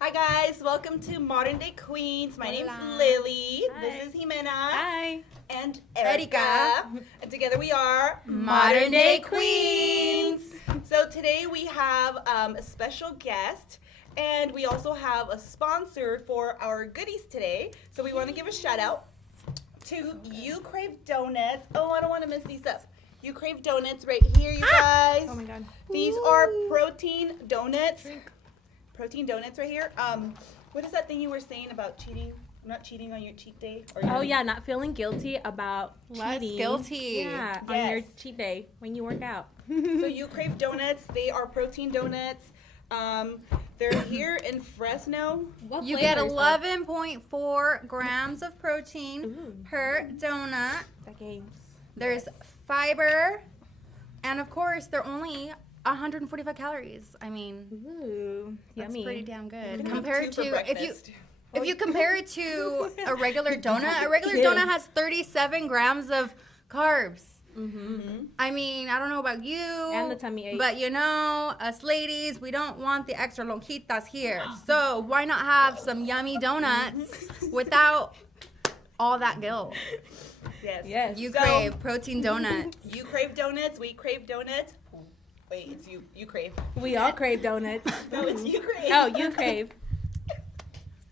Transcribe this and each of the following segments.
Hi guys, welcome to Modern Day Queens. My name's Lily. Hi. This is Jimena. Hi. And Erica. And together we are Modern Day Queens. So today we have a special guest, and we also have a sponsor for our goodies today. So we want to give a shout out to You Crave Donuts. Oh, I don't want to mess these up. You Crave Donuts right here, you guys. Oh my god. These are protein donuts. Protein donuts right here. What is that thing you were saying about cheating? Not cheating on your cheat day? Oh yeah, not feeling guilty about cheating. Guilty. Yeah, on your cheat day when you work out. So You Crave Donuts. They are protein donuts. They're here in Fresno. What You flavor get is that? 11.4 grams of protein Ooh. per donut. That games. There's fiber, and of course, they're only 145 calories. I mean, Ooh, that's yummy. pretty damn good. You can have Compared two for to breakfast. if you compare it to a regular donut has 37 grams of carbs. Mm-hmm. I mean, I don't know about you, And the tummy ache. but you know, us ladies, we don't want the extra lonjitas here. So why not have some yummy donuts without all that guilt? Yes. Yes. You So- crave protein donuts. You crave donuts. We crave donuts. Wait, it's you. You crave. We all crave donuts. No, it's you crave. Oh, you crave.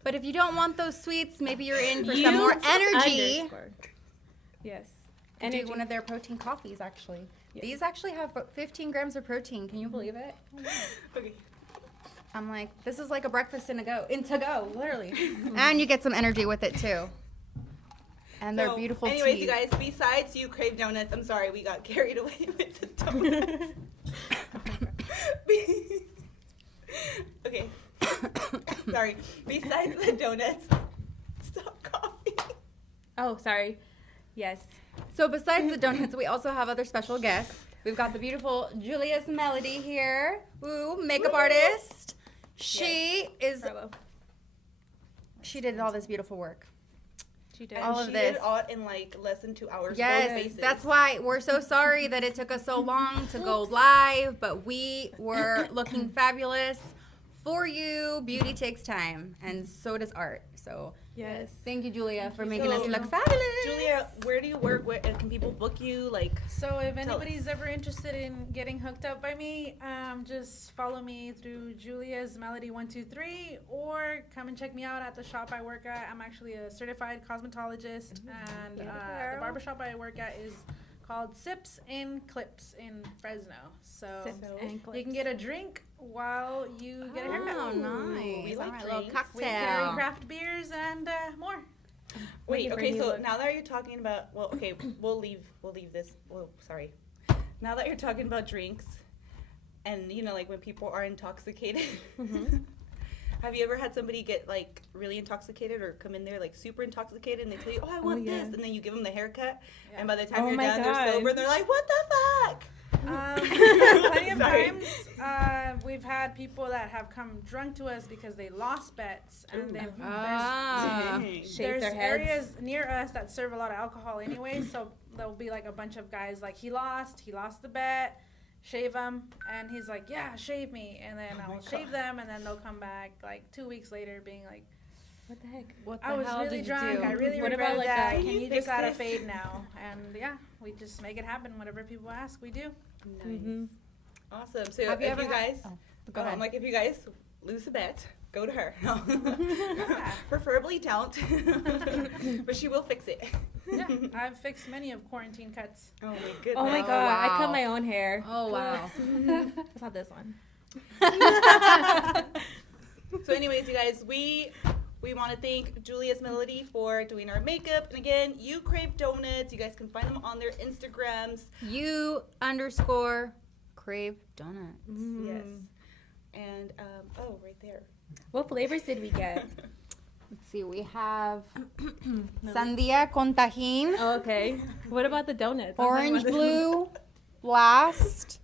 But if you don't want those sweets, maybe you're in for You some more energy. underscore. Yes. Could do one of their protein coffees, actually. Yeah. These actually have 15 grams of protein. Can you believe it? Okay. I'm like, this is like a breakfast in to go, literally. And you get some energy with it too. And they're So, beautiful anyways, teas. you guys, besides You Crave Donuts, I'm sorry, we got carried away with the donuts. Okay. Sorry. Besides the donuts, stop coughing. Oh, sorry. Yes. So besides the donuts, we also have other special guests. We've got the beautiful Julia's Melody here. Woo, makeup artist. She Bravo. did all this beautiful work. She did. And All of she this. did it all in like less than 2 hours. both Yes, faces. that's why we're so sorry that it took us so long to go live, but we were looking fabulous for you. Beauty takes time, and so does art. So Yes. thank you, Julia, for making So, us look fabulous. Julia, where do you work? Where can people book you? Like, So if Tell anybody's ever interested in getting hooked up by me, just follow me through Julia's Melody 123, or come and check me out at the shop I work at. I'm actually a certified cosmetologist, and the barbershop I work at is called Sips and Clips in Fresno. So Sips and you clips. can get a drink while you get a haircut. Oh, nice. We like All right, little drinks. We carry cocktail. craft beers and more. wait, Looking for okay, a new so look. now that you're talking about, well, okay, we'll leave this. Well, sorry. Now that you're talking about drinks, and you know, like when people are intoxicated, have you ever had somebody get like really intoxicated or come in there like super intoxicated and they tell you, oh, I want yeah. this, and then you give them the haircut, Yeah. and by the time Oh you're my done, God. they're sober, and they're like, what the fuck? Plenty of Sorry. times we've had people that have come drunk to us because they lost bets, and they've Ah. Dang. Shave there's their heads. areas near us that serve a lot of alcohol anyway, so there'll be like a bunch of guys like he lost the bet, shave him, and he's like, yeah, shave me, and then I'll shave them, and then they'll come back like 2 weeks later being like, What the heck? What I was really drunk, I really What regret about, like, that, a- can you fix just add a this? fade now? And yeah, we just make it happen. Whatever people ask, we do. Nice. Mhm. Awesome. So Have you if ever you had- guys, Go ahead. I'm like, if you guys lose a bet, go to her. No. Yeah. Preferably don't, but she will fix it. Yeah, I've fixed many of quarantine cuts. Oh my goodness. Oh my Oh, god, I wow. cut my own hair. Oh, wow. It's not this one. So anyways, you guys, we want to thank Julia's Melody for doing our makeup. And again, You Crave Donuts. You guys can find them on their Instagrams. You_crave donuts. Yes. And, oh, right there. What flavors did we get? Let's see, we have sandia con tajín, Oh, okay. What about the donuts? orange blue, blast,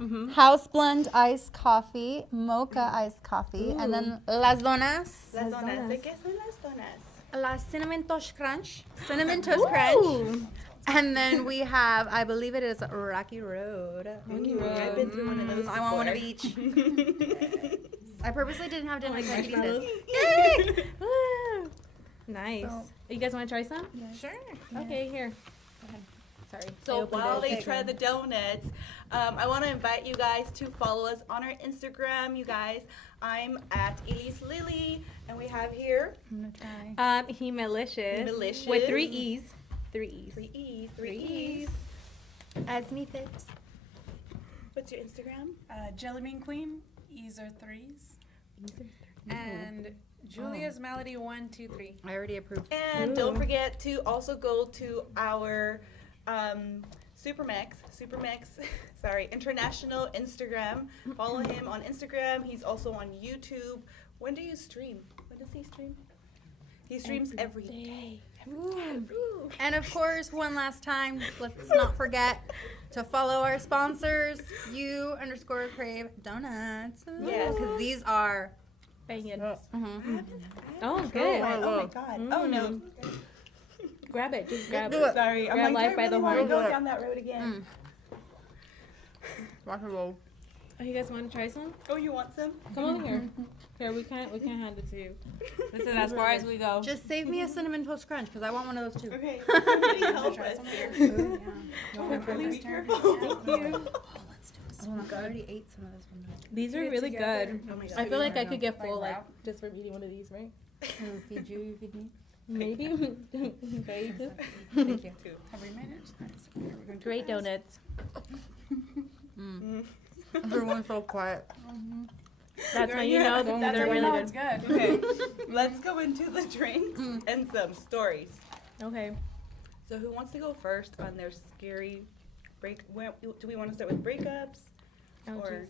Mm-hmm. house blend iced coffee, mocha iced coffee, and then las donas, Las donas. donas. ¿De qué son las donas? la cinnamon toast crunch, crunch, and then we have, I believe it is Rocky Road. I've been through one of those I want one of before. each. I purposely didn't have dinner like so I could eat marshmallows. this. Yay! Woo. Nice. So- You guys want to try some? Sure. Okay, here. Sorry. I So opened while it. they Okay. try the donuts, I want to invite you guys to follow us on our Instagram. You guys, I'm at Elise Lily, and we have here I'm gonna try. Hemalicious. Hemalicious. With 3 E's. 3 E's. 3 E's. 3 3 E's. As me fits. What's your Instagram? Jelly Bean Queen. E's are 3s. And Julia's Melody 1, 2, 3. I already approved. And Ooh. don't forget to also go to our Supermax, sorry, international Instagram. Follow him on Instagram. He's also on YouTube. When do you stream? When does he stream? He streams every day. And of course, one last time, let's not forget to follow our sponsors, you_crave donuts. Yes. Because these are. Bang it. Mhm. Oh, Oh, good. my God. Oh, no. Grab it. Just grab Do it. it. Sorry. I'm Grab like, life I by the really want to horns. go down that road again. Rock and roll. Oh, you guys want to try some? Oh, you want some? Come over here. Here, we can't hand it to you. This is as far as we go. Just save me a cinnamon toast crunch because I want one of those too. Okay. Somebody help us here. Please Be careful. Thank you. Oh, I already ate some of this one. These are Eat it really together. good. Oh my God. I feel like I know. could get Like full wrap? just from eating one of these, right? I'll feed you, you feed me. Maybe. Okay, you too? Thank you. Have we made it? Great donuts. Everyone's so quiet. That's when you know That's they're how you really know good. it's good. Okay, let's go into the drinks and some stories. Okay. So who wants to go first on their scary do we want to start with breakups? Oh, Or-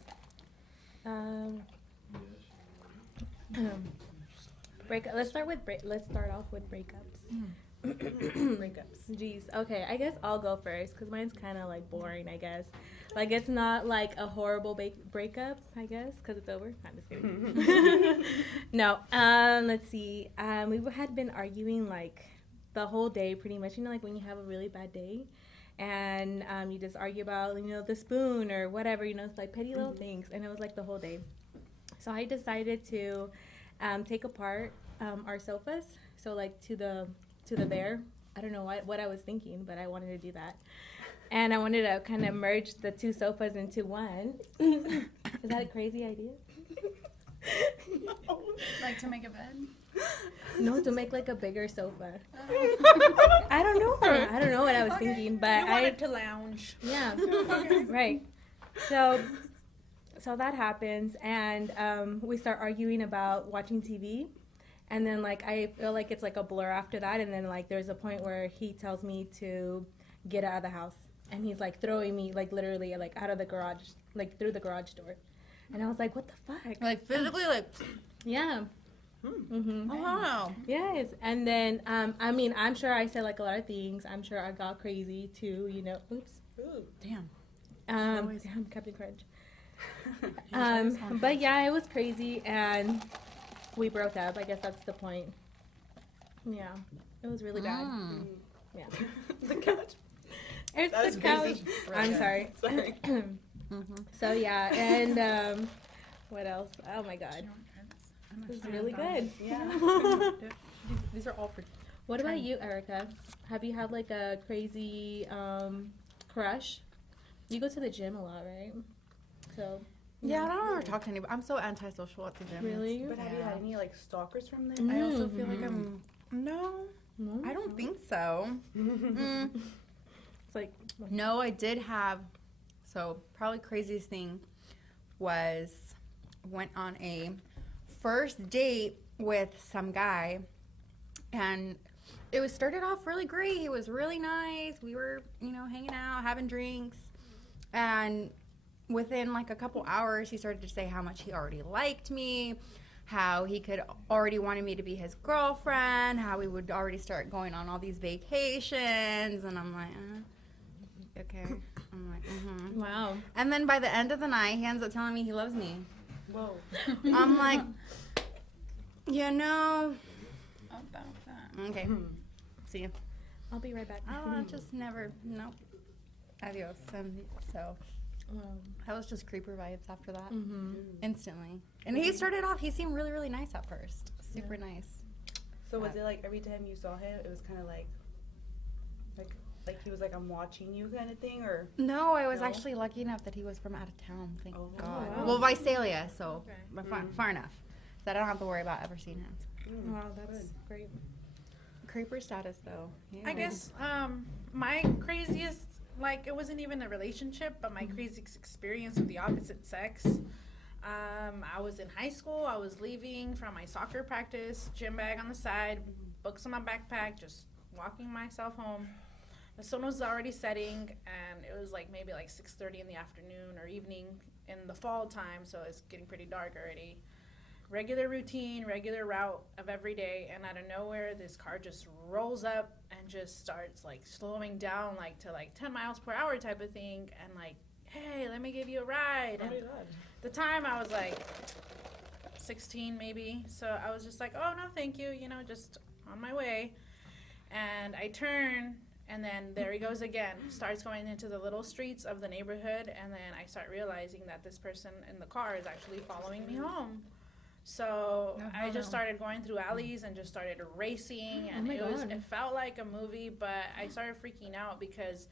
jeez. Let's start off with breakups. Breakups. Jeez. Okay, I guess I'll go first because mine's kind of like boring. I guess, like it's not like a horrible breakup. I guess because it's over. I'm just kidding. No. Let's see. We had been arguing like the whole day, pretty much. You know, like when you have a really bad day, and you just argue about the spoon or whatever. It's like petty little things, and it was like the whole day. So I decided to take apart our sofas. So like to the bare. I don't know what I was thinking, but I wanted to do that. And I wanted to kind of merge the two sofas into one. Is that a crazy idea? Like to make a bed? No, to make like a bigger sofa. I don't know. I don't know what I was thinking, but You wanted to lounge. yeah, right. So that happens, and we start arguing about watching TV. And then, like, I feel like it's, like, a blur after that. And then, like, there's a point where he tells me to get out of the house. And he's, like, throwing me, like, literally, like, out of the garage, like, through the garage door. And I was like, what the fuck? Like physically, like. Yeah. Mm-hmm. Oh wow. Yes. And then, I mean, I'm sure I said, like, a lot of things. I'm sure I got crazy, too, Oops. Ooh. Damn. Damn, Captain Crunch. But, yeah, it was crazy. And we broke up. I guess that's the point. Yeah. It was really bad. Yeah. The couch. It's That was the couch. crazy. I'm sorry. Sorry. So yeah, and what else? Oh my god, this is really good. Yeah. These are all for. What about you, Erica? Have you had like a crazy crush? You go to the gym a lot, right? So Yeah, I don't ever talk to anybody. I'm so antisocial at the gym. really, But have you had any like stalkers from there? I also feel like I'm. No, no? I don't think so. It's like No, I did have. So probably craziest thing was went on a first date with some guy, and it was started off really great. He was really nice. We were, hanging out, having drinks, and within like a couple hours, he started to say how much he already liked me, how he could already wanted me to be his girlfriend, how we would already start going on all these vacations, and I'm like, okay. I'm like, wow. And then by the end of the night, he ends up telling me he loves me. Whoa. I'm like, About that. okay, see you. I'll be right back. Oh, I just never, nope. Adios. And so, That was just creeper vibes after that. Mm-hmm. Instantly. And he started off, he seemed really, really nice at first. Super nice. So was it like every time you saw him, it was kind of like he was like, I'm watching you kind of thing, or? No, I was No? actually lucky enough that he was from out of town, thank Oh, God. wow. Well, Visalia, so Okay. but far enough. That I don't have to worry about ever seeing him. Wow, that's great. Creeper status, though. Yeah. I guess my craziest, like, it wasn't even a relationship, but my craziest experience with the opposite sex. I was in high school. I was leaving from my soccer practice, gym bag on the side, books in my backpack, just walking myself home. The sun was already setting, and it was like maybe like 6:30 in the afternoon or evening in the fall time, so it's getting pretty dark already. Regular routine, regular route of every day, and out of nowhere, this car just rolls up and just starts like slowing down, like to like 10 miles per hour type of thing, and like, hey, let me give you a ride. Oh And my God. the time I was like 16 maybe, so I was just like, oh no, thank you, you know, just on my way. And I turn, and then there he goes again, starts going into the little streets of the neighborhood, and then I start realizing that this person in the car is actually following me home. So I just started going through alleys and just started racing, and my God. it felt like a movie, but I started freaking out because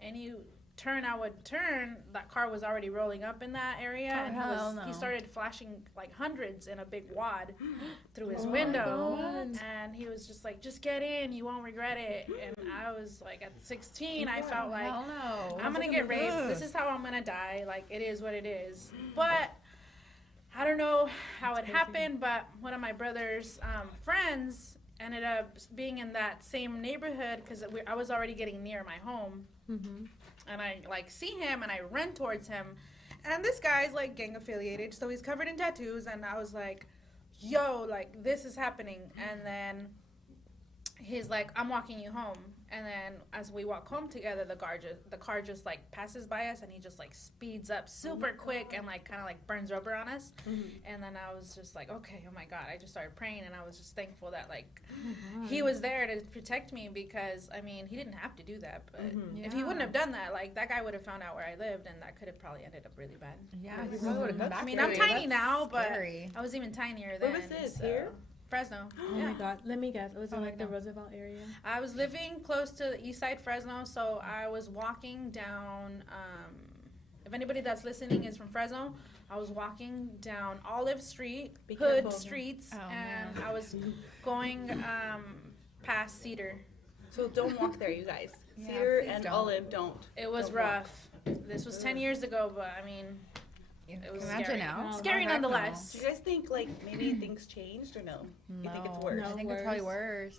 any turn I would turn, that car was already rolling up in that area, and he started flashing like hundreds in a big wad through his window, and he was just like, just get in, you won't regret it. And I was like, at 16, I felt like, no. I'm gonna get raped, this is how I'm gonna die, like, it is what it is. But I don't know how it happened, but one of my brother's friends ended up being in that same neighborhood, because I was already getting near my home. Mm-hmm. And I like see him and I run towards him, and this guy's like gang affiliated, so he's covered in tattoos, and I was like, yo, like, this is happening. And then he's like, I'm walking you home. And then as we walk home together, the car just like passes by us, and he just like speeds up super quick and like kind of like burns rubber on us. And then I was just like, okay, oh my God. I just started praying, and I was just thankful that like he was there to protect me, because I mean, he didn't have to do that, but if he wouldn't have done that, like, that guy would have found out where I lived, and that could have probably ended up really bad. Yeah, he probably would have come back. I mean, for I'm you. tiny That's now, but scary. I was even tinier Where then. was this? so- Here? Fresno. Oh my God, let me guess. It was in like the no. Roosevelt area. I was living close to the east side Fresno, so I was walking down, if anybody that's listening is from Fresno, I was walking down Olive Street, Be Hood careful. Streets, Oh, and man. I was going past Cedar. So don't walk there, you guys. Yeah, Cedar please and don't. Olive, don't. It was Don't walk. rough. This was 10 years ago, but I mean, it was Imagine scary. now. Scary Oh, heck no. nonetheless. Do you guys think like maybe things changed or no? You think it's worse? No. I think it's probably worse.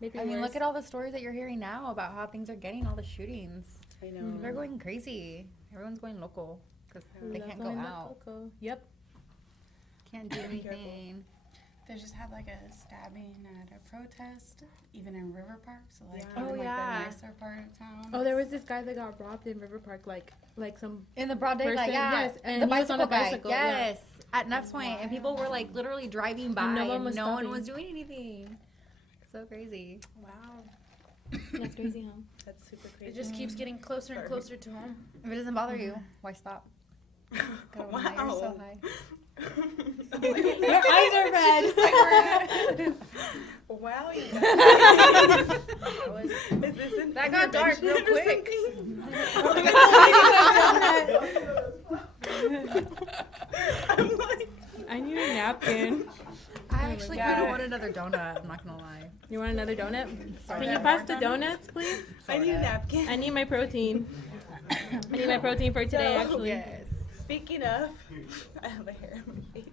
Maybe I mean, worse. look at all the stories that you're hearing now about how things are getting, all the shootings. I know. They're going crazy. Everyone's going local because they Love can't go going out. local. Yep. Can't do Be careful. anything. They just had like a stabbing at a protest, even in River Park. So like, Yeah. even Oh, like yeah. the nicer part of town. Oh, there was this guy that got robbed in River Park, like some In the broad daylight, person. yeah. Yes, and the he was on bicycle a guy, bicycle. Yeah. yes. At Nuts Point, and people were like literally driving by, no and one was no one stopping. was doing anything. So crazy. Wow. That's crazy, huh? That's super crazy. It just keeps getting closer and Sorry. closer to home. If it doesn't bother you, why stop? Go higher, so Wow. high. Your eyes are red. Wow, you That was- Is this an That got dark real intervention or quick. something? I'm like, I need a napkin. I actually kind of God. want another donut. I'm not gonna lie. You want another donut? Sorry. Can you pass the donuts, please? I need a napkin. I need my protein. I need my protein for today, So- actually. Yes. Speaking of, I have a hair on my face.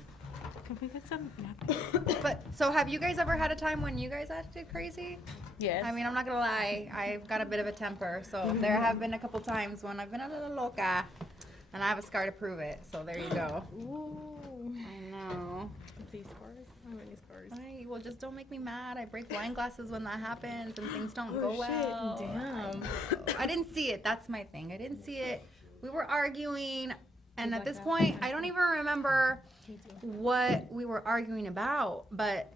Can we get some napkins? But so, have you guys ever had a time when you guys acted crazy? Yes. I mean, I'm not gonna lie. I've got a bit of a temper, so there have been a couple times when I've been a little loca, and I have a scar to prove it. So there you go. Ooh. I know. These scars? I don't have any scars. Well, just don't make me mad. I break wine glasses when that happens, and things don't Oh, go shit. well. Damn. I didn't see it. That's my thing. I didn't see it. We were arguing, and Like at this that. point, I don't even remember what we were arguing about. But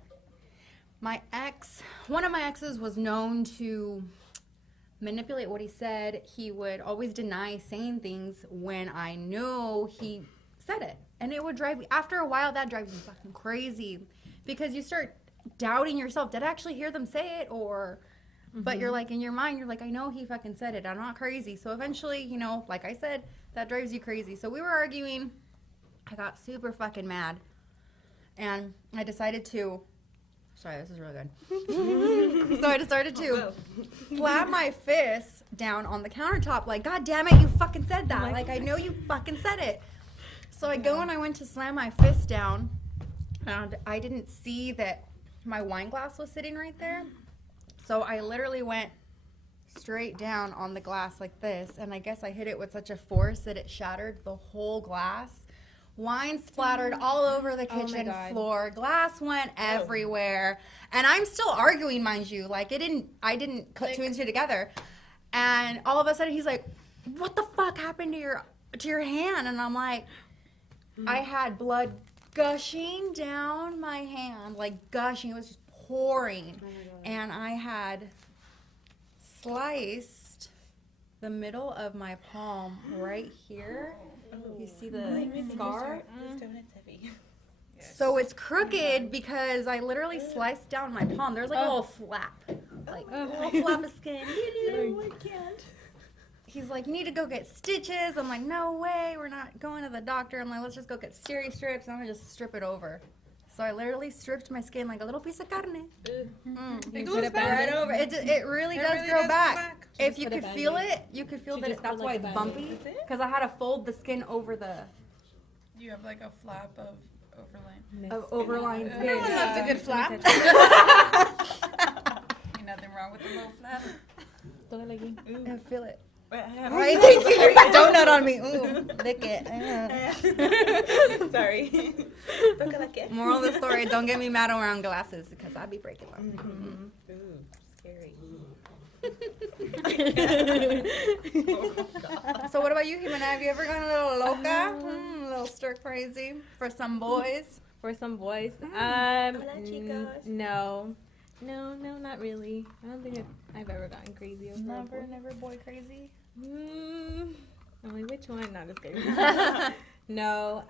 one of my exes was known to manipulate what he said. He would always deny saying things when I knew he said it. And it would drive me, after a while, that drives me fucking crazy. Because you start doubting yourself. Did I actually hear them say it? Or, but you're like, in your mind, you're like, I know he fucking said it. I'm not crazy. So eventually, you know, like I said, that drives you crazy. So we were arguing. I got super fucking mad. And I decided to, sorry, this is really good. So I decided to slap my fist down on the countertop, like, God damn it, you fucking said that. Like, I know you fucking said it. So I go and I went to slam my fist down, and I didn't see that my wine glass was sitting right there. So I literally went straight down on the glass like this, and I guess I hit it with such a force that it shattered the whole glass. Wine splattered all over the kitchen floor. Glass went everywhere. And I'm still arguing, mind you. Like, I didn't put two and two together. And all of a sudden he's like, what the fuck happened to your hand? And I'm like, I had blood gushing down my hand, like gushing. It was just pouring. And I had sliced the middle of my palm right here. You see the scar? So it's crooked because I literally sliced down my palm. There's like a little flap. Like a little flap of skin. I can't. He's like, you need to go get stitches. I'm like, no way. We're not going to the doctor. I'm like, let's just go get steri strips. And I'm going to just strip it over. So I literally stripped my skin like a little piece of carne. You put it back right over. It really does grow back. If you could feel it, you could feel that that's why it's bumpy. Because I had to fold the skin over the... You have like a flap of overlaying. Of overlying skin. Everyone loves a good flap. Ain't nothing wrong with a little flap. I feel it. Right, thank you. You got donut on me. Ooh, lick it. Sorry. Moral of the story, don't get me mad around glasses because I'd be breaking them. Ooh, scary. So what about you, Jimena? Have you ever gone a little loca? A little stir crazy for some boys? For some boys. Hola, chicos. No, not really. I don't think I've ever gotten crazy over a boy. Never boy crazy? I'm like, which one? Not just kidding. No.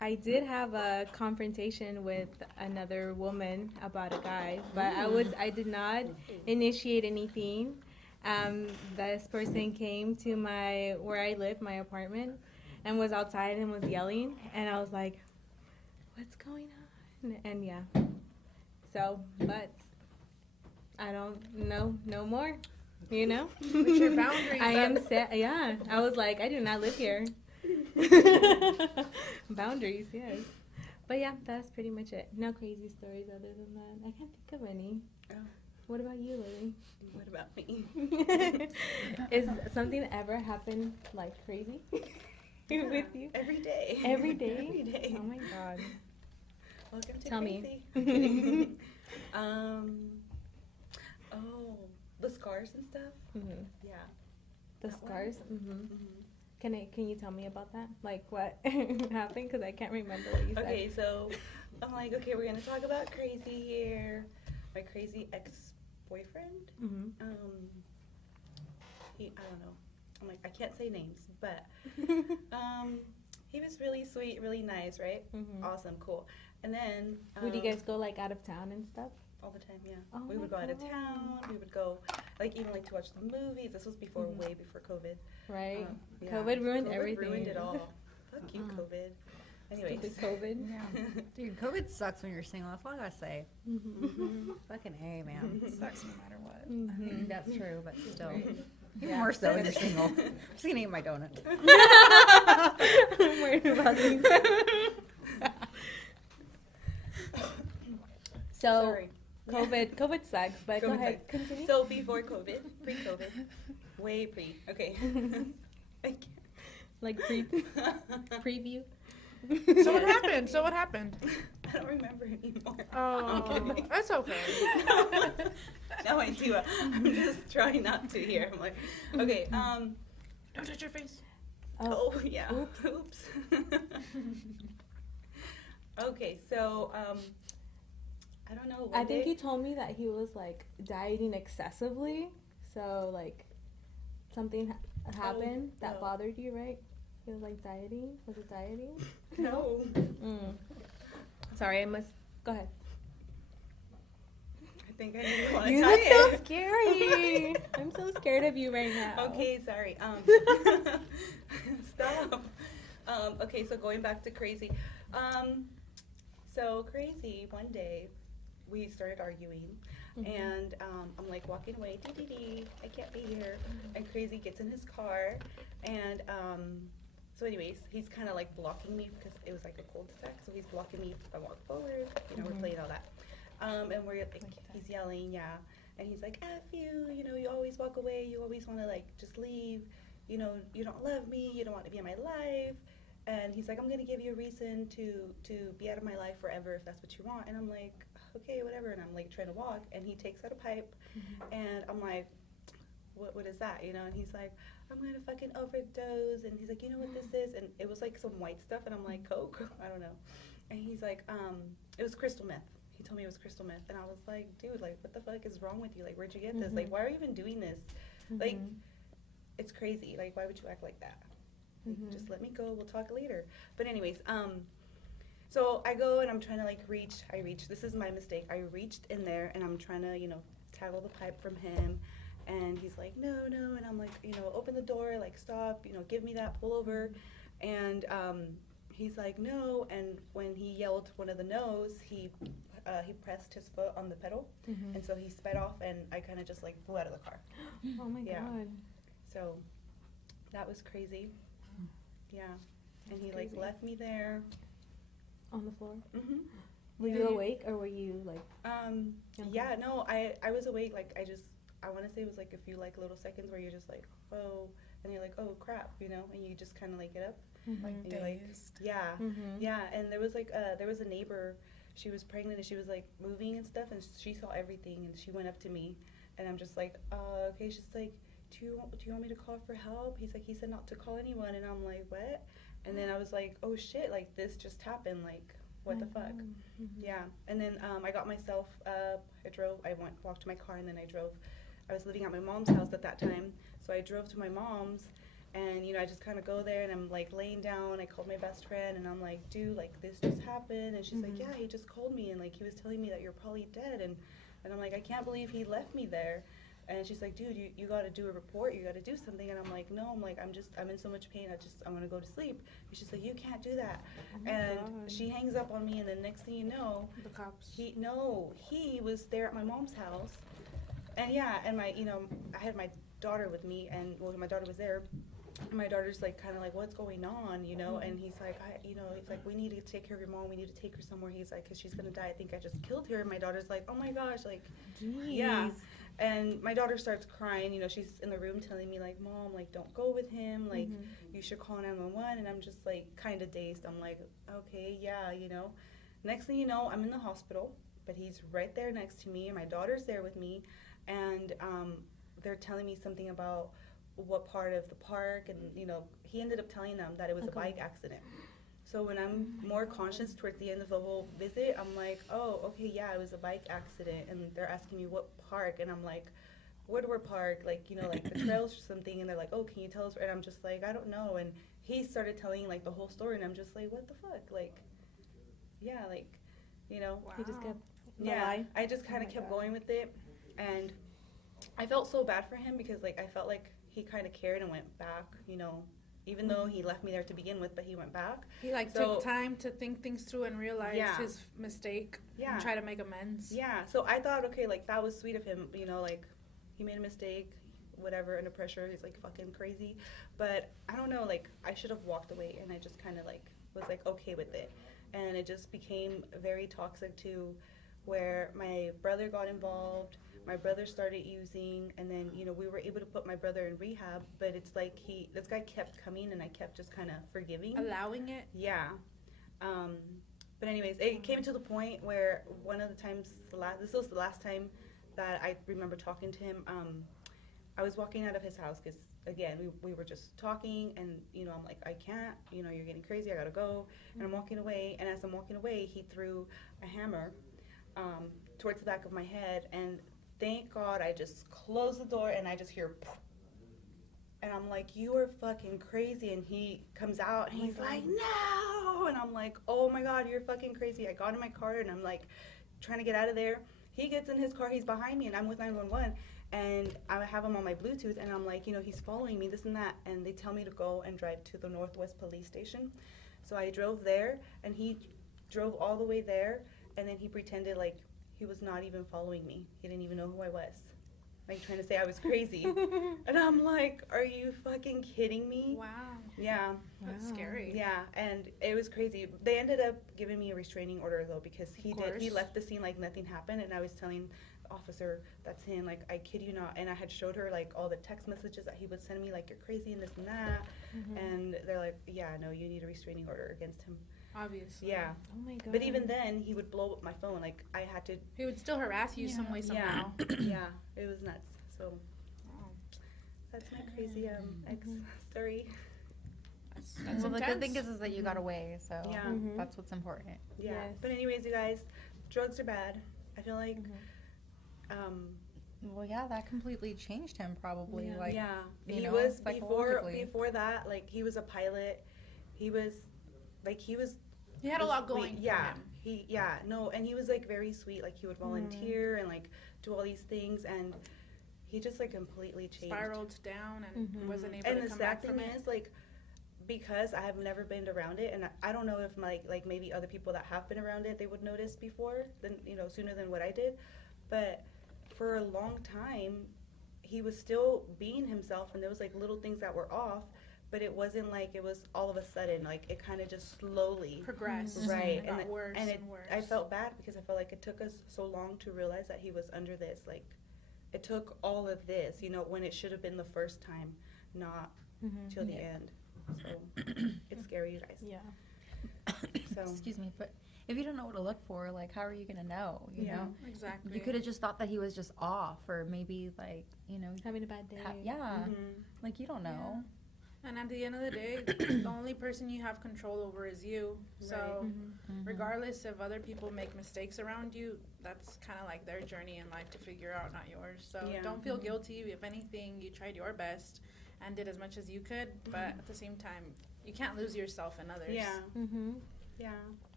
I did have a confrontation with another woman about a guy, but I did not initiate anything. This person came to where I live, my apartment, and was outside and was yelling, and I was like, what's going on? And yeah. So, but I don't know no more, you know? Put your boundaries I am up. set, yeah. I was like, I do not live here. Boundaries, yes. But yeah, that's pretty much it. No crazy stories other than that. I can't think of any. Oh. What about you, Lily? What about me? Is something ever happened like crazy with you? Every day. Every day? Every day. Oh my god. Welcome to Tell Crazy. me. Oh, the scars and stuff. Mm-hmm. Yeah. The That one? scars. Mm-hmm. Mm-hmm. Can you tell me about that? Like what happened? Because I can't remember what you said. Okay, so I'm like, okay, we're gonna talk about crazy here. My crazy ex-boyfriend. Mm-hmm. I don't know. I'm like, I can't say names, but he was really sweet, really nice, right? Mm-hmm. Awesome, cool. And then Would you guys go like out of town and stuff? all the time, yeah. Oh We my would go out of God. town. We would go, like, even like to watch the movies. This was before, Mhm. way before COVID. Right. Yeah. COVID ruined COVID everything. Ruined it all. Fuck you, COVID. Anyways. Stupid COVID. Yeah. Dude, COVID sucks when you're single. That's all I gotta say. Mm-hmm. Fucking A, man. Sucks no matter what. I mean, that's true, but still. Even Yeah. more so when you're single. I'm just gonna eat my donut. I'm worried about these. So Sorry. COVID sucks, but go COVID ahead, sucks. continue. So before COVID, pre-COVID, way pre. Okay. Thank Like you. preview. So what happened? I don't remember anymore. Oh, kidding. that's okay. No, I do. I'm just trying not to here. I'm like, okay. Don't touch your face. Oh yeah. Oops. Okay, so I don't know. I think he told me that he was like dieting excessively. So like something happened that bothered you, right? He was like dieting. Was it dieting? No. Sorry, I must go ahead. I think I didn't want to You diet. look so scary. I'm so scared of you right now. Okay, sorry. Stop. Okay, so going back to crazy. So crazy. One day, we started arguing, and I'm like walking away. Dee, I can't be here. And crazy gets in his car, and so anyways, he's kind of like blocking me because it was like a cul-de-sac. So he's blocking me if I walk forward. You know, we're playing all that. And we're like, he's yelling, yeah. And he's like, F you, you know, you always walk away. You always want to like just leave. You know, you don't love me. You don't want to be in my life. And he's like, I'm going to give you a reason to be out of my life forever if that's what you want. And I'm like, okay, whatever. And I'm like trying to walk. And he takes out a pipe. And I'm like, what is that? You know? And he's like, I'm going to fucking overdose. And he's like, you know what this is? And it was like some white stuff. And I'm like, Coke? I don't know. And he's like, it was crystal meth. He told me it was crystal meth. And I was like, dude, like, what the fuck is wrong with you? Like, where'd you get this? Like, why are you even doing this? Like, it's crazy. Like, why would you act like that? Like, just let me go. We'll talk later. But anyways, so I go and I'm trying to, like, reach. This is my mistake. I reached in there and I'm trying to, you know, tackle the pipe from him. And he's like, no. And I'm like, you know, open the door, like, stop, you know, give me that, pull over. And he's like, no. And when he yelled one of the no's, he pressed his foot on the pedal, and so he sped off, and I kind of just like flew out of the car. Oh my god! So that was crazy. Yeah, and he like left me there on the floor. Were you awake or were you like? Yeah, no, I was awake. Like I want to say it was like a few like little seconds where you're just like, oh, and you're like, oh crap, you know, and you just kind of like get up. Like and dazed. Yeah, and there was like there was a neighbor. She was pregnant and she was like moving and stuff, and she saw everything, and she went up to me, and I'm just like, okay. She's like, do you want me to call for help? He's like, he said not to call anyone, and I'm like, what? And then I was like, oh shit, like this just happened, like what the fuck? Yeah, and then I got myself up. I walked to my car, and then I drove. I was living at my mom's house at that time, so I drove to my mom's. And, you know, I just kind of go there, and I'm, like, laying down. I called my best friend, and I'm like, dude, like, this just happened. And she's like, yeah, he just called me, and, like, he was telling me that you're probably dead. And I'm like, I can't believe he left me there. And she's like, dude, you got to do a report. You got to do something. And I'm like, no, I'm in so much pain. I want to go to sleep. And she's like, you can't do that. And she hangs up on me, and the next thing you know. The cops. He was there at my mom's house. And, yeah, and I had my daughter with me, and, well, my daughter was there. My daughter's like kind of like, what's going on, you know? And he's like, he's like, we need to take care of your mom. We need to take her somewhere. He's like, because she's gonna die. I think I just killed her. And my daughter's like, oh my gosh, like, jeez. Yeah. And my daughter starts crying. You know, she's in the room telling me like, Mom, like, don't go with him. Like, you should call 911. And I'm just like, kind of dazed. I'm like, okay, yeah, you know. Next thing you know, I'm in the hospital, but he's right there next to me, and my daughter's there with me, and they're telling me something about what part of the park, and you know, he ended up telling them that it was a bike accident. So when I'm more conscious towards the end of the whole visit, I'm like, oh, okay, yeah, it was a bike accident, and they're asking me what park, and I'm like, Woodward Park, like, you know, like the trails or something, and they're like, oh, can you tell us? And I'm just like, I don't know. And he started telling like the whole story, and I'm just like, what the fuck, like, yeah, like, you know. He just kept I just kind of kept going with it, and I felt so bad for him because like I felt like he kind of cared and went back, you know, even though he left me there to begin with, but he went back. He like took time to think things through and realize his mistake and try to make amends. Yeah, so I thought, okay, like that was sweet of him, you know, like he made a mistake, whatever, under pressure, he's like fucking crazy. But I don't know, like I should have walked away, and I just kind of like was like okay with it. And it just became very toxic to where my brother got involved. My brother started using, and then, you know, we were able to put my brother in rehab, but it's like this guy kept coming, and I kept just kind of forgiving. Allowing it? Yeah. But anyways, it came to the point where one of the times, this was the last time that I remember talking to him, I was walking out of his house because, again, we were just talking, and, you know, I'm like, I can't, you know, you're getting crazy, I gotta go. And I'm walking away, and as I'm walking away, he threw a hammer towards the back of my head, and thank God I just closed the door and I just hear poof. And I'm like, you are fucking crazy. And he comes out and he's like, no. And I'm like, oh my God, you're fucking crazy. I got in my car and I'm like trying to get out of there. He gets in his car, he's behind me, and I'm with 911. And I have him on my Bluetooth, and I'm like, he's following me, this and that. And they tell me to go and drive to the Northwest Police Station. So I drove there, and he drove all the way there. And then he pretended like he was not even following me. He didn't even know who I was. Like, trying to say I was crazy. And I'm like, are you fucking kidding me? Wow. Yeah. That's scary. Yeah, and it was crazy. They ended up giving me a restraining order, though, because he left the scene like nothing happened, and I was telling the officer, that's him, like, I kid you not. And I had showed her, like, all the text messages that he would send me, like, you're crazy and this and that. And they're like, yeah, no, you need a restraining order against him. Obviously. Yeah. Oh my God. But even then, he would blow up my phone. Like, I had to. He would still harass you some way, somehow. Yeah, it was nuts. So, that's my crazy ex story. That's Well, the good thing intense. is that you got away, so Yeah. that's what's important. Yeah. Yes. But anyways, you guys, drugs are bad. I feel like, Well, yeah, that completely changed him probably. Yeah. Like, yeah, you he know, was psychologically. before that. Like, he was a pilot. He was He had a lot going Yeah, for him. and he was like very sweet. Like, he would volunteer and like do all these things, and he just like completely changed. Spiraled down and wasn't able And to the come sad back thing from it. is, like, because I have never been around it, and I don't know if like maybe other people that have been around it, they would notice before, sooner than what I did. But for a long time, he was still being himself, and there was like little things that were off, but it wasn't like it was all of a sudden. Like, it kind of just slowly Progressed. right, It got worse and and worse. I felt bad because I felt like it took us so long to realize that he was under this. Like, it took all of this, when it should have been the first time, not till the end. So it's scary, you guys. Yeah. So Excuse me, but if you don't know what to look for, like, how are you gonna know? You know, Exactly. you could have just thought that he was just off, or maybe like, Having a bad day. like, you don't know. And at the end of the day, the only person you have control over is you. So, regardless if other people make mistakes around you, that's kind of like their journey in life to figure out, not yours. So, don't feel guilty. If anything, you tried your best and did as much as you could. But at the same time, you can't lose yourself and others. yeah,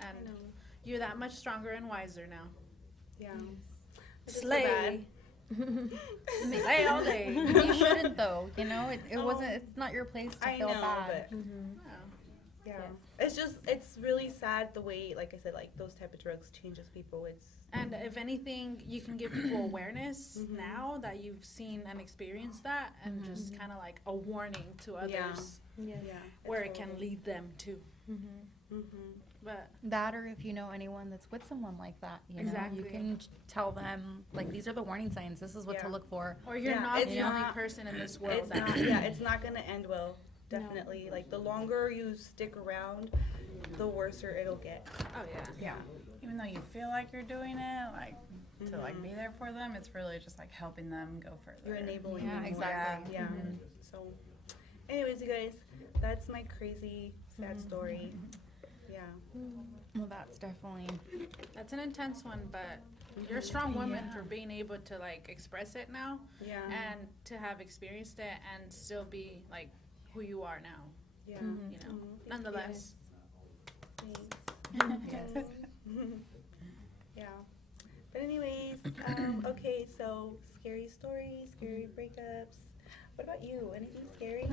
And I know. you're that much stronger and wiser now. Yeah. It's so Slay. bad. Slay all day. You shouldn't though. It No. wasn't. It's not your place to I feel know, bad. but Yeah. yeah, it's really sad the way, like I said, like those type of drugs changes people. It's And if anything, you can give people awareness now that you've seen and experienced that, and just kind of like a warning to others Yes. where it can lead them to. But That, or if you know anyone that's with someone like that, you Exactly. can tell them, like, these are the warning signs. This is what to Yeah. look for. or you're Yeah, not it's the only not- person in this world it's that not it's not gonna end well. Definitely, like the longer you stick around, the worser it'll get. Oh yeah. Yeah. Even though you feel like you're doing it, like to like be there for them, it's really just like helping them go further. You're enabling Yeah, them. exactly. Yeah. So, anyways, you guys, that's my crazy sad story. Yeah. Well, that's definitely. That's an intense one, but you're a strong woman for being able to like express it now Yeah. and to have experienced it and still be like who you are now. Yeah. Nonetheless. Yes. Yeah. But anyways, okay, so scary stories, scary breakups. What about you? Anything scary?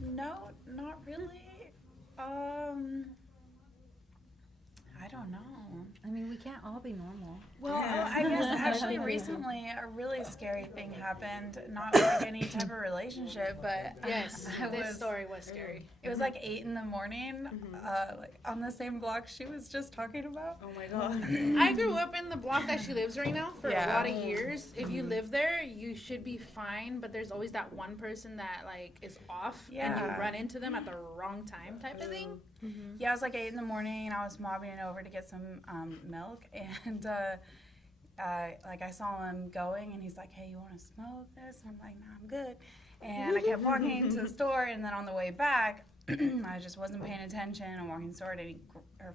No, not really. I don't know. I mean, we can't all be normal. Well, I guess actually recently a really scary thing happened. Not like any type of relationship, but Yes, I this was- story was scary. It was like 8 a.m, like on the same block she was just talking about. Oh my god. I grew up in the block that she lives right now for a Yeah. lot of years. If you live there, you should be fine, but there's always that one person that like is off and Yeah. you run into them at the wrong time type of thing. Yeah, it was like 8 a.m, and I was mobbing over to get some milk, and like I saw him going, and he's like, "Hey, you want to smoke this?" And I'm like, "No, I'm good." And I kept walking to the store, and then on the way back, I just wasn't paying attention and walking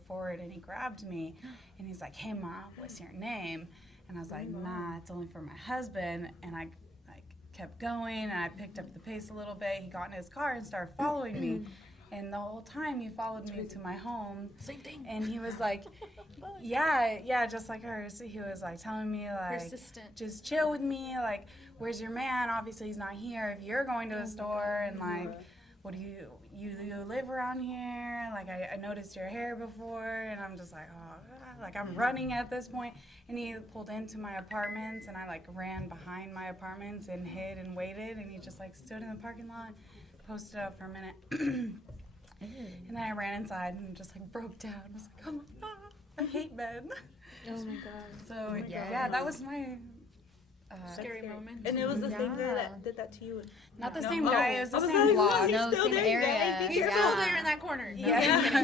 forward, and he grabbed me, and he's like, "Hey, Mom, what's your name?" And I was like, "Nah, it's only for my husband." And I kept going, and I picked up the pace a little bit. He got in his car and started following me. And the whole time he followed me to my home. Same thing. And he was like, yeah, just like her. So he was like telling me like, Persistent. just chill with me. Like, where's your man? Obviously he's not here. If you're going to the store, and like, what do you live around here? Like, I noticed your hair before, and I'm just like, oh God. Like, I'm running at this point. And he pulled into my apartments, and I like ran behind my apartments and hid and waited, and he just like stood in the parking lot, posted up for a minute. And then I ran inside and just like broke down. I was like, oh my God, I hate men. Oh my God. So yeah, that was my Scary moment. And it was the same guy that did that to you. not the No. same guy. It was the same block. No, Still same there, area. guys. He's still there in that corner. Yeah.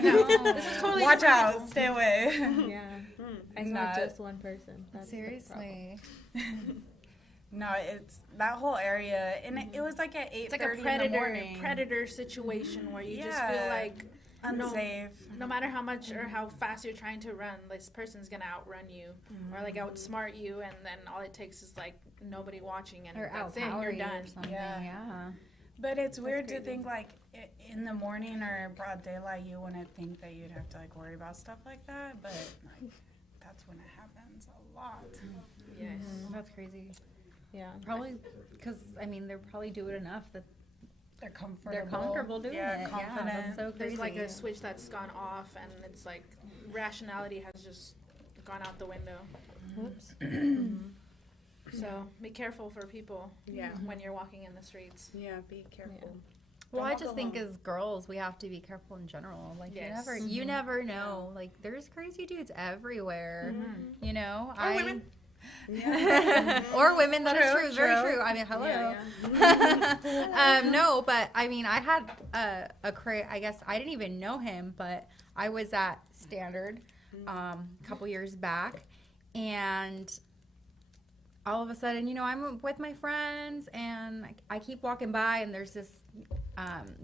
This is totally Watch different out. people. Stay away. Yeah. And It's not just one person. That's the problem. Seriously. No, it's that whole area, and it was like at 8:30 It's like a in the morning. predator situation where you just feel Yeah. like Unsafe. no matter how much or how fast you're trying to run, this person's gonna outrun you or like outsmart you, and then all it takes is like nobody watching, and Or that's it. outpower You're you done. or something. Yeah. Yeah. But it's weird to crazy. think like in the morning or broad daylight, you wouldn't think that you'd have to like worry about stuff like that, but like that's when it happens a lot. Yes. That's crazy. Yeah. Probably because, I mean, they probably do it enough that They're comfortable. they're comfortable doing Yeah, it. confident. Yeah, that's so crazy. There's like a switch that's gone off, and it's like rationality has just gone out the window. Whoops. So be careful for people Yeah. when you're walking in the streets. Yeah, be careful. Well, Don't I walk just think alone. as girls, we have to be careful in general. Like, Yes. you never know. Like, there's crazy dudes everywhere. Mm-hmm. You know, Or women. or women. That is True, true. Very true. true. I mean, hello. Yeah, No, but I mean, I had I guess I didn't even know him, but I was at Standard a couple years back, and all of a sudden, you know, I'm with my friends, and I keep walking by, and there's this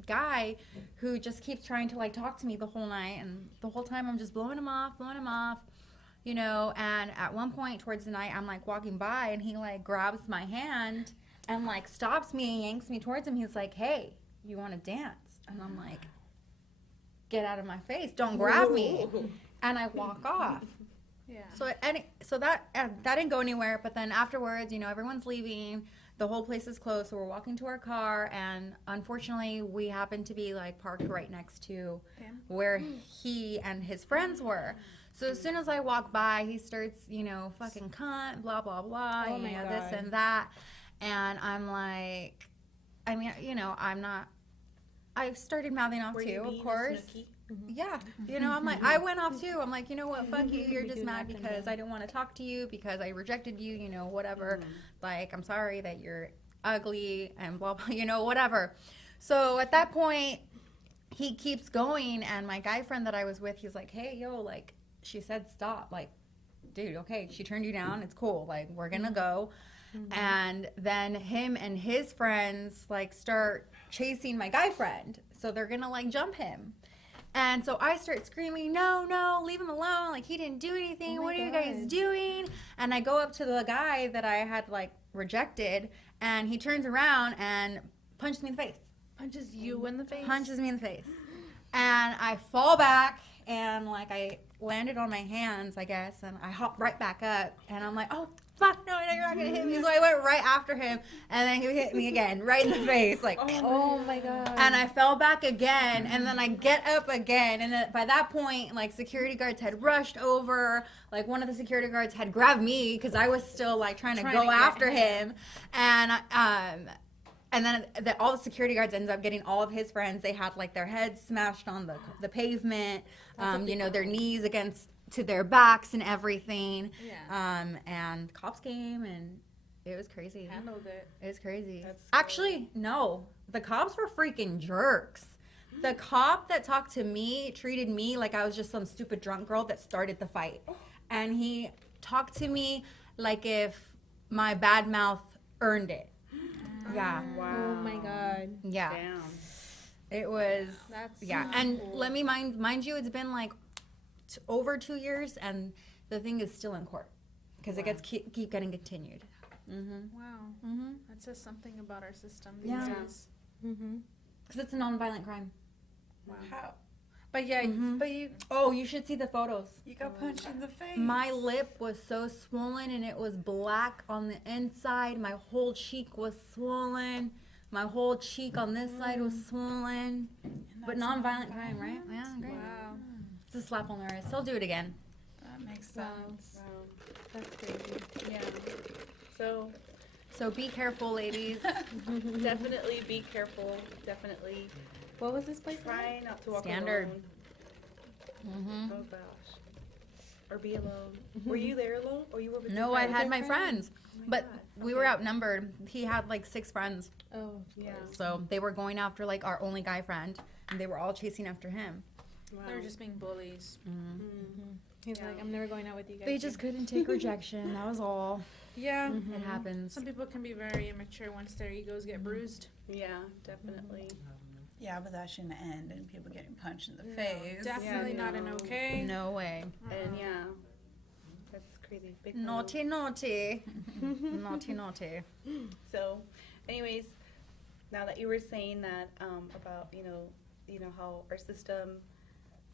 guy who just keeps trying to like talk to me the whole night, and the whole time I'm just blowing him off, you know. And at one point towards the night, I'm like walking by, and he like grabs my hand and like stops me and yanks me towards him. He's like, "Hey, you want to dance?" And I'm like, "Get out of my face, don't grab me." And I walk off. Yeah. So that didn't go anywhere. But then afterwards, you know, everyone's leaving. The whole place is closed, so we're walking to our car, and unfortunately, we happened to be like parked right next to where he and his friends were. So as soon as I walk by, he starts, you know, fucking cunt, blah blah blah, Oh you my know, God. this and that, and I'm like, I mean, you know, I started mouthing off Were you too, of being a course. snooki? Yeah, you know, I'm like, I went off too. I'm like, you know what, fuck you. You're just Do mad nothing, because yeah. I didn't want to talk to you because I rejected you, you know, whatever. Like, I'm sorry that you're ugly and blah, blah, you know, whatever. So at that point, he keeps going, and my guy friend that I was with, he's like, hey, yo, like, she said stop. Like, dude, okay, she turned you down. It's cool. Like, we're going to go. And then him and his friends, like, start chasing my guy friend. So they're going to, like, jump him. And so I start screaming, no, leave him alone. Like, he didn't do anything. Oh my What are you guys God. doing? And I go up to the guy that I had, like, rejected, and he turns around and punches me in the face. Punches you in the face. Punches me in the face. And I fall back, and, like, I landed on my hands, I guess, and I hopped right back up. And I'm like, oh, fuck, no, you're not going to hit me. So I went right after him, and then he hit me again, right in the face. Like, Oh my God. and I fell back again, and then I get up again, and then by that point, like, security guards had rushed over. Like, one of the security guards had grabbed me because I was still like trying to go get after him, and then all the security guards ended up getting all of his friends. They had like their heads smashed on the pavement, you know, their knees against to their backs and everything. Yeah. And cops came, and it was crazy. Handled it. It was crazy. That's Actually, no. The cops were freaking jerks. The cop that talked to me treated me like I was just some stupid drunk girl that started the fight. And he talked to me like if my bad mouth earned it. Yeah. Wow. Oh my God. Yeah. Damn. It was, That's and cool. let me mind you, it's been like over 2 years, and the thing is still in court because it gets keep getting continued. Wow. That says something about our system these Yeah. days. Because it's a non-violent crime. Wow. How? But yeah, But you Oh, you should see the photos. got punched in the face. My lip was so swollen and it was black on the inside. My whole cheek was swollen. My whole cheek on this side was swollen. But non-violent crime, right? Yeah, great. wow. It's a slap on the wrist. He'll do it again. That makes Wow. sense. Wow. That's crazy. Yeah. So So be careful, ladies. definitely be careful. Definitely What was this place? try not to walk Standard. alone. Oh gosh. Or be alone. Were you there alone, or you were with? No, your I friends? had my friends. Oh my But God. we were outnumbered. He had like 6 friends. Oh, Yeah. So they were going after like our only guy friend. And they were all chasing after him. Wow. They're just being bullies. he's Yeah. like, I'm never going out with you guys. They just couldn't take rejection. That was all. Yeah. It happens. Some people can be very immature once their egos get bruised. Yeah, definitely. Yeah, but that shouldn't end in people getting punched in the face. Definitely not an no. okay. No way. And yeah, that's crazy. Big no. Naughty, naughty. Naughty, naughty. So, anyways, now that you were saying that about you know how our system,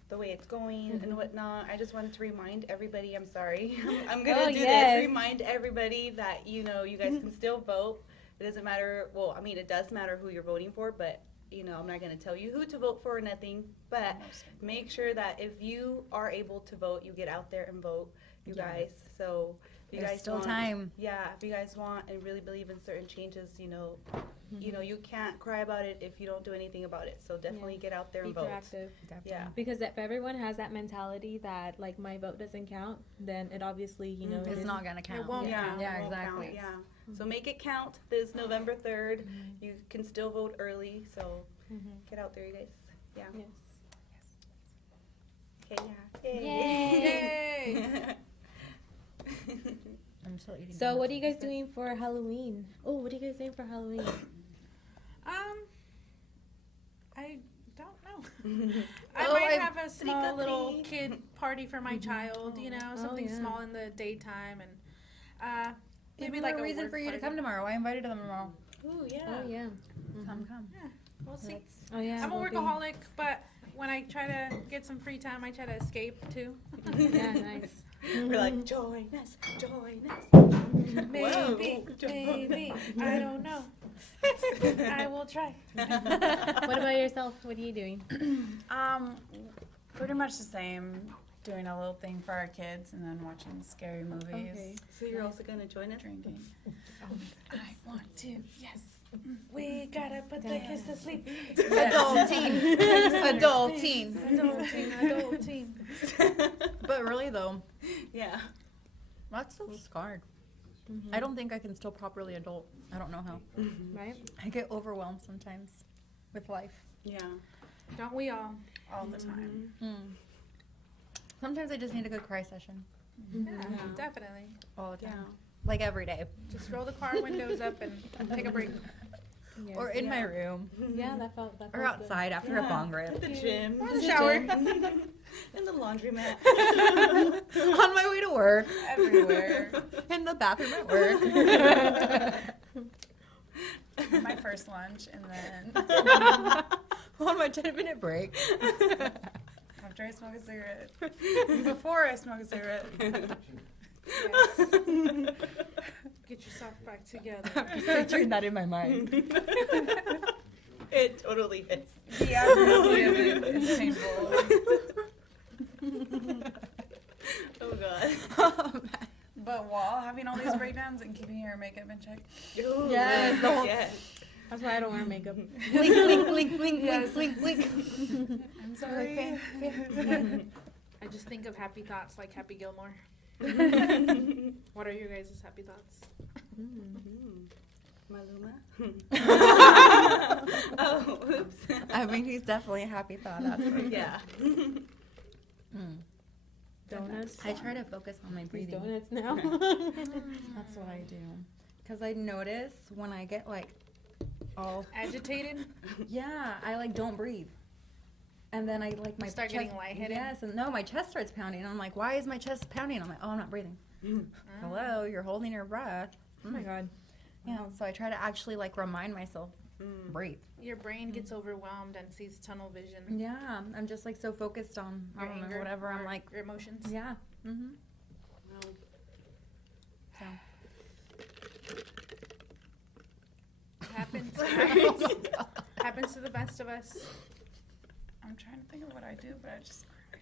the way it's going and whatnot, I just wanted to remind everybody. I'm sorry, I'm gonna Oh, do yes. this. Remind everybody that you guys can still vote. It doesn't matter. Well, I mean, it does matter who you're voting for, but I'm not gonna tell you who to vote for or nothing. But make sure that if you are able to vote, you get out there and vote, you Yes. guys. So if you There's guys still want, time. yeah, if you guys want and really believe in certain changes, you can't cry about it if you don't do anything about it. So definitely get out there Be and vote. proactive. Yeah. Because if everyone has that mentality that like my vote doesn't count, then it obviously It's is- not gonna count. won't Yeah, count. Yeah, it won't exactly. count, yeah. So make it count this November 3rd. You can still vote early, so get out there, you guys. Yeah. Yes. Okay, yeah. Yay! I'm still eating. So what are you guys doing for Halloween? Oh, what are you guys doing for Halloween? I don't know. I Oh, might I- have a small little Trick-or-treat. kid party for my child, something yeah. small in the daytime, and Maybe maybe like like a reason work for you to party. come tomorrow. I invited them tomorrow. Ooh, yeah. Oh yeah. Come. We'll see. Oh yeah. I'm a will be. workaholic, but when I try to get some free time, I try to escape too. Yeah, nice. We're like, join us, join us. Maybe, maybe, I don't know. I will try. What about yourself? What are you doing? Pretty much the same. Doing a little thing for our kids and then watching scary movies. Okay. So you're also gonna join us? Drinking. I want to, yes. We gotta put the kids to sleep. Adulting. Adulting. Adulting. But really though, Yeah. that's still scarred. I don't think I can still properly adult. I don't know how. Right? I get overwhelmed sometimes with life. Yeah. Don't we all? All the time. Sometimes I just need a good cry session. Yeah, definitely. All the Yeah. time. Like every day. Just roll the car windows up and take a break. Yes. Or in my room. Yeah, that felt that. Or felt good. outside after a bong At rip. the gym. Or the shower. In the laundromat. On my way to work. Everywhere. In the bathroom at work. My first lunch and then On my 10-minute break. after I smoke a cigarette. Before I smoke a cigarette. Yes. Get yourself back together. Picturing that in my mind. It totally is. The accuracy of it is painful. Oh god. Oh, man. But while having all these breakdowns and keeping your makeup in check. Ooh, Yes, the whole- yes. That's why I don't wear makeup. Blink, blink, blink, blink, blink, blink, blink. I'm sorry. I just think of happy thoughts like Happy Gilmore. What are your guys' happy thoughts? Maluma? Oh, oops. I mean, he's definitely a happy thought. That's for Yeah. Donuts. I try to focus on my These breathing. donuts now. That's what I do. Because I notice when I get like Oh. Agitated? Yeah, I like don't breathe. And then I like my Start chest, getting lightheaded? Yes, and no, my chest starts pounding. And I'm like, why is my chest pounding? I'm like, oh, I'm not breathing. Hello, you're holding your breath. Oh my god. Yeah, so I try to actually like remind myself, breathe. Your brain gets overwhelmed and sees tunnel vision. Yeah, I'm just like so focused on I Your don't know, anger whatever. I'm or like, your emotions. yeah. Mm-hmm. So. Happens. Happens to the best of us. I'm trying to think of what I do, but I just cried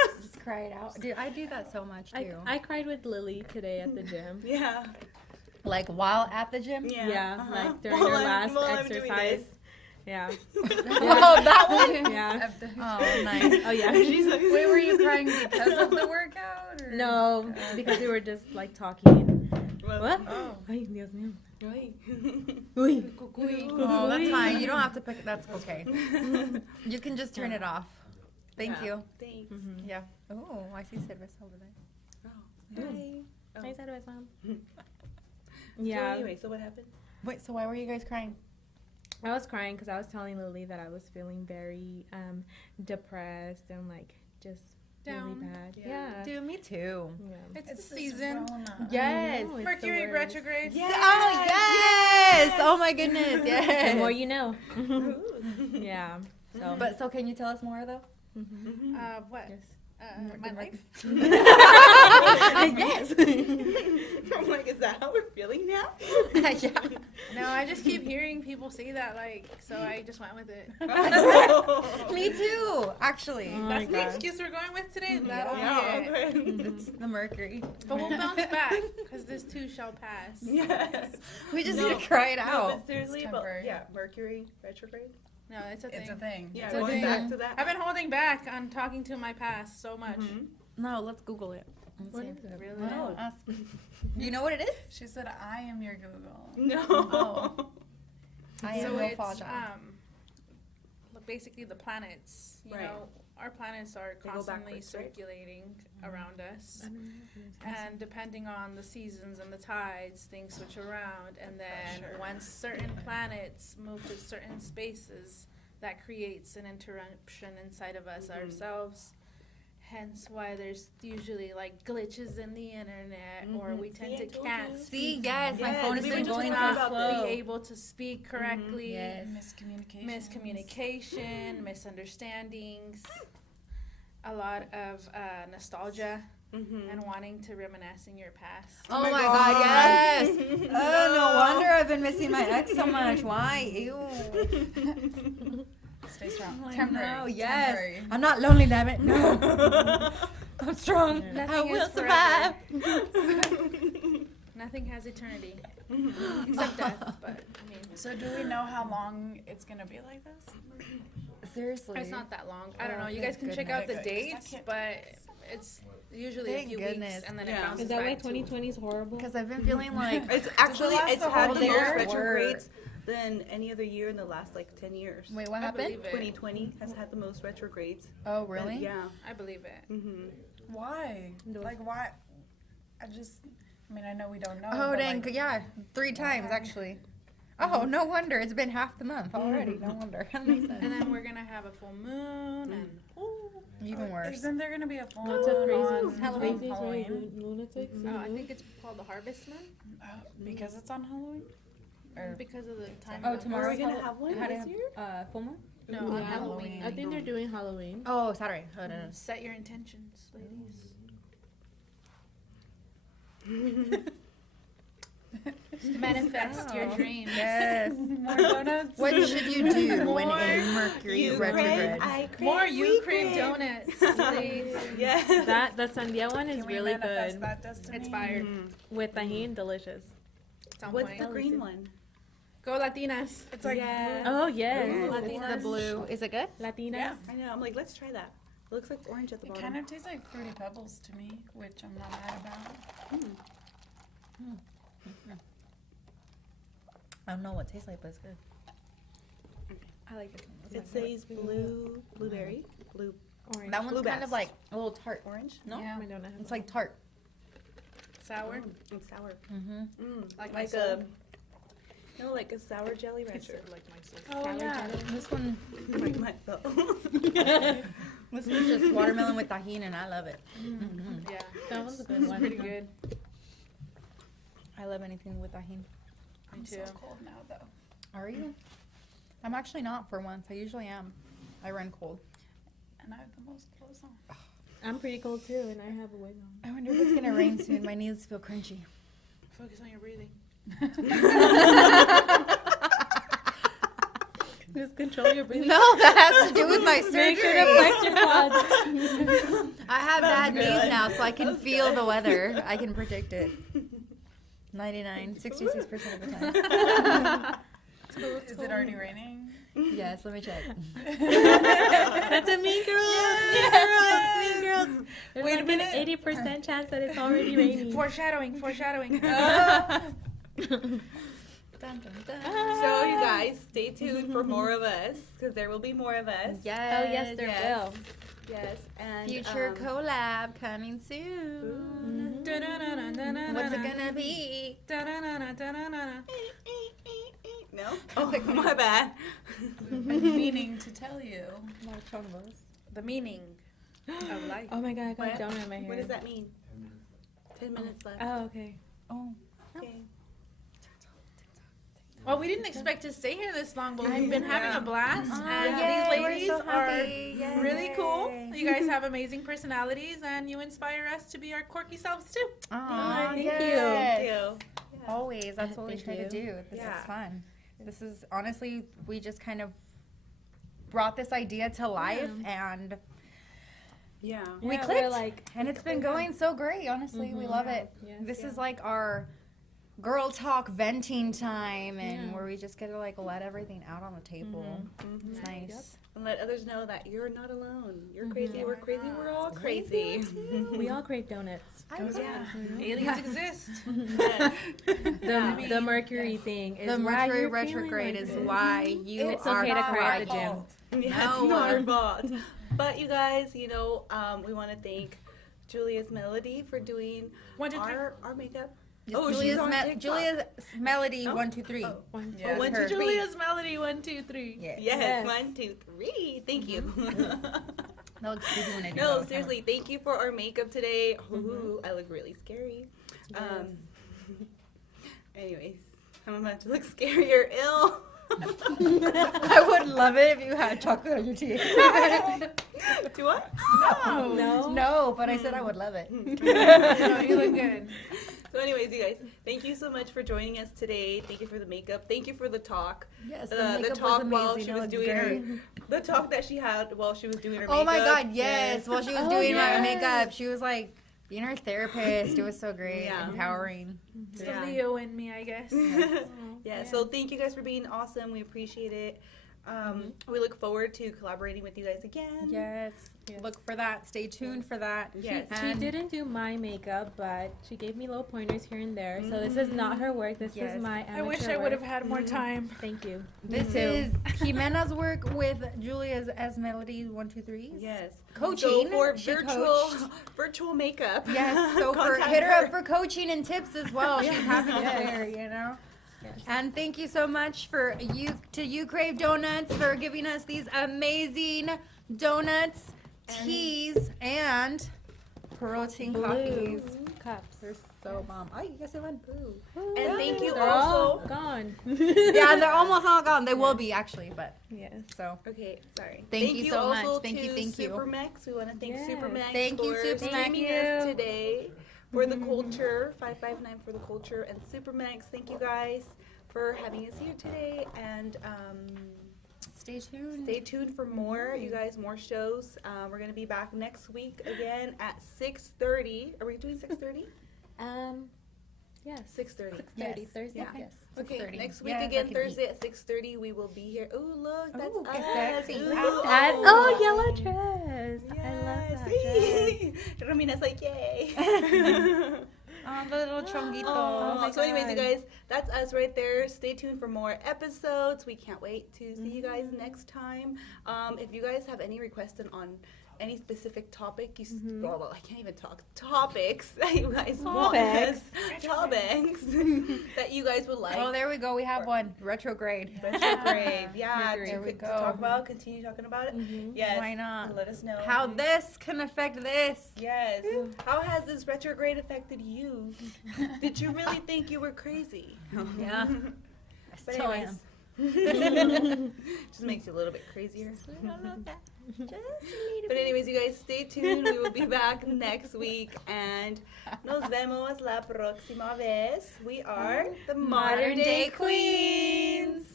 out. Just cry it out. Dude, I do that so much too. I cried with Lily today at the gym. Yeah. Like while at the gym? Yeah. Yeah, Uh-huh. like during While her I'm- last while I'm doing exercise. this. Yeah. Oh, that one? Yeah. Oh, nice. Oh yeah. She's like, Wait, were you crying because of the workout? Or? No, because we were just like talking. Well, What? Oh. Ay, Dios mío. Uy. Uy. Oh, that's fine. You don't have to pick it. That's okay. You can just turn it off. Thank Yeah. you. Thanks. Mhm. Yeah. Oh, I see cerveza over there. Oh. Hi. Oh. Hi, cerveza. So Yeah. anyway, so what happened? Wait, so why were you guys crying? I was crying because I was telling Lily that I was feeling very depressed and like just Down. really bad. Yeah. Yeah. Dude, me too. Yeah. It's It's the this season. Rona. Yes. know, it's Mercury the worst. retrograde. Oh, yes! Oh, my goodness. Yes. The more you know. Ooh. Yeah. So. But so can you tell us more, though? Mhm. What? Yes. My life? Yes. I'm like, is that how we're feeling now? Yeah. No, I just keep hearing people say that, like, so I just went with it. Me too, actually. Oh my That's the God. excuse we're going with today. That'll Yeah, be it. okay. It's the Mercury. But we'll bounce back, because this too shall pass. Yes. We just No. need to cry it No, out. but seriously, It's but temporary. yeah, Mercury retrograde. No, it's a thing. It's a thing. Yeah, It's a going thing. back to that. I've been holding back on talking to my past so much. Mhm. No, let's Google it. Let's What see. is it? Really? No, ask. You know what it is? She said, I am your Google. No. Oh. I am So no it's Faja. look, basically the planets. You Right. know, our planets are They go constantly backwards, right? circulating around us, and depending on the seasons and the tides, things switch around. And then Sure. once certain planets move to certain spaces, that creates an interruption inside of us ourselves. Hence why there's usually like glitches in the internet, or we tend See, I to told can't you. See, speak. yes, my Yes, phone has we been were just going talking so about slow. Be able to speak correctly. Yes. Miscommunication. Miscommunication, misunderstandings, a lot of nostalgia Mhm. and wanting to reminisce in your past. Oh my my God. god, yes! Oh, no wonder I've been missing my ex so much. Why? Ew. Stay strong. I Temporary. know, yes. Temporary. I'm not lonely, damn it. No. I'm strong. Yeah. I Nothing will is survive. Nothing has eternity except death. But I mean, So do we know how long it's going to be like this? Seriously. it's not that long. I don't Oh, know. You thank guys can check out the goodness. dates, but it's usually Thank a few goodness. weeks, and then Yeah. it bounces Is that why back to 2020 is horrible? Because I've been feeling like It's actually last it's the had whole the most year? retrogrades than any other year in the last like 10 years. Wait, what I happened? believe it. 2020 has had the most retrogrades. Oh, really? Yeah. I believe it. Mhm. Why? Like, why? I mean, I know we don't know. Oh, but, dang. like, Yeah, 3 times actually. Oh, no wonder. It's been half the month already. No wonder. That makes sense. And then we're gonna have a full moon, and Even worse. Isn't there going to be a full Lots of moon crazy, on Halloween. Halloween? lunatics. oh, I think it's called the harvest moon Because it's on Halloween? Or because of the time. Oh, of the tomorrow Are we gonna have one How do this you year? have, full moon? No, on Yeah. Halloween. I think they're doing Halloween. Oh, Saturday. Oh, no, no. Set your intentions, ladies. Manifest your Wow. dreams. Yes. more donuts? What should you do when More in Mercury retrograde? More you crave donuts, please. Yeah. That the sandia one is Can we really manifest good that destiny? It's fire. with tahini, delicious. It's on What's point. the green one? Go Latinas. It's like Yeah. Oh yes, Ooh. It's the blue. Is it good? Latinas. Yeah. I know. I'm like, let's try that. It looks like orange at the It bottom. kind of tastes like Fruity Pebbles to me, which I'm not mad about. I don't know what it tastes like, but it's good. I like this one. It says blueberry, blue Orange. That one's Blue kind Bass. of like a little tart. orange. No, Yeah. I don't know. It's like tart. Sour. It's sour. Mm-hmm. Mm. Like my Like soul. No, like a sour jelly rancher. Like myself. Oh Sour yeah, jelly. this one. Like myself. This one's just watermelon with tahini, and I love it. Yeah. That was a good It's one. pretty good. I love anything with tahini. I'm so too. cold now, though. Are you? I'm actually not for once. I usually am. I run cold. And I have the most clothes on. I'm pretty cold too, and I have a wig on. I wonder if it's gonna rain soon. My knees feel crunchy. Focus on your breathing. Just control your breathing. No, that has to do with my Make sure surgery. to flex your quads. I have bad good. knees now, so I can That was feel good. the weather. I can predict it. 66% of the time. Is it already raining? Yes, let me check. That's a Mean Girls. Yes, Mean Girls. There's Wait a like minute. an 80% chance that it's already raining. Foreshadowing. Dun, dun, dun. So you guys, stay tuned for more of us, because there will be more of us. Yes. Oh yes, there Yes. will. Yes, and Future collab coming soon. What's it gonna be? No? Oh, my bad. I've been meaning to tell you. The meaning of life. Oh my god, I got What? a donut in my hair. What does that mean? 10 minutes left. Oh, okay. Oh. Okay. Well, we didn't expect to stay here this long, but we've been having Yeah. a blast. Oh, And yay, these we're ladies so are happy. Yay. really cool. You guys have amazing personalities, and you inspire us to be our quirky selves too. Aw, thank you. yes. Thank you. Always. That's what we Thank try to you. do. This Yeah. is fun. This is honestly, we just kind of brought this idea to life, and Yeah. we Yeah, clicked. we're like, and it's been going so great. Honestly, we love it. yes, This yeah. is like our girl talk venting time, and Yeah. where we just get to like let everything out on the table. Mhm. It's nice. And let others know that you're not alone. You're crazy. We're crazy. We're all crazy. we all crave donuts. Yeah. Aliens exist. Yes. The Mercury thing is The why Mercury you're retrograde feeling is like why you It's are okay to cry at the crying. gym. Yeah, No. it's not our fault. But you guys, we want to thank Julia's Melody for doing 1, 2, 3. our makeup. It's Oh, she's Julia's, on TikTok. Julia's Melody Oh. 1, 2, 3. Oh. One, Yeah. One, her. two, three. Julia's Melody 1, 2, 3. Yes. Yes, Yes. 1, 2, 3. Thank you. That looks creepy when I do that No, on seriously, thank you for our makeup today. Ooh, I look really scary. Anyways, I'm about to look scary or ill. camera. I would love it if you had chocolate on your teeth. Do I? No. No, but I said I would love it. No, you look good. So anyways, you guys, thank you so much for joining us today. Thank you for the makeup. Thank you for the talk. Yes, The talk while she was doing her, the talk that she had while she was doing her makeup. Oh my god, yes. While she was Oh, doing my yes. makeup, she was like being her therapist. It was so great, Yeah. empowering. It's Yeah. the Leo in me, I guess. Yeah, so thank you guys for being awesome. We appreciate it. We look forward to collaborating with you guys again. Yes. Look for that. Stay tuned for that. Yes. She And- didn't do my makeup, but she gave me little pointers here and there. So this is not her work. This Yes. is my amateur I wish I would have work. had more time. Thank you. This Me too. is Jimena's work with Julia's as Melody 1, 2, 3. Yes. Coaching. So for She virtual virtual makeup. Yes, so for contact hit her up for coaching and tips as well. She's happy to Yes. share, you know. Yes. And thank you so much for you Crave Donuts for giving us these amazing donuts, teas, and protein coffees. Blue cups. They're so bomb. Oh, you guys one. And thank you They're all also. gone. Yeah, they're almost all gone. They will be actually, but Yes. so. Okay, sorry. Thank you so much. also Thank you, to thank you. Supermex. We want to thank Yes. Supermex Thank you, for Supermex. streaming Thank us you. today for the culture. 559 for the culture and Supermex. Thank you guys for having us here today. And Stay tuned. stay tuned for more, you guys, more shows. We're going to be back next week again at 6:30. Are we doing 6:30? Yes. 6:30. 6:30 Thursday. Yeah. Yes. Okay, 6:30. next week Yeah, again, that could be. Thursday at 6:30. We will be here. Ooh, look, that's Ooh, us. sexy. Ooh, That yellow dress. I love that dress. Romina's like, yay. Oh, the little chonguito. Oh, my so anyways, you God. guys, that's us right there. Stay tuned for more episodes. We can't wait to see you guys next time. If you guys have any requests on any specific topic well, I can't even talk. Topics that you guys want us. Topics that you guys would like. Oh, there we go. We have one. Retrograde. Retrograde. Yeah. There we to go. talk about. Continue talking about it. Yes. Why not? Let us know How this can affect this. Yes. How has this retrograde affected you? Did you really think you were crazy? Yeah. But Still anyways, just makes you a little bit crazier. But anyways, you guys stay tuned. We will be back next week. And nos vemos la próxima vez. We are the Modern Day Queens.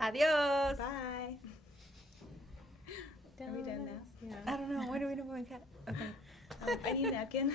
Adios. Bye. Are we done now? Yeah. I don't know. What do we do when we cut? Okay. I need a napkin.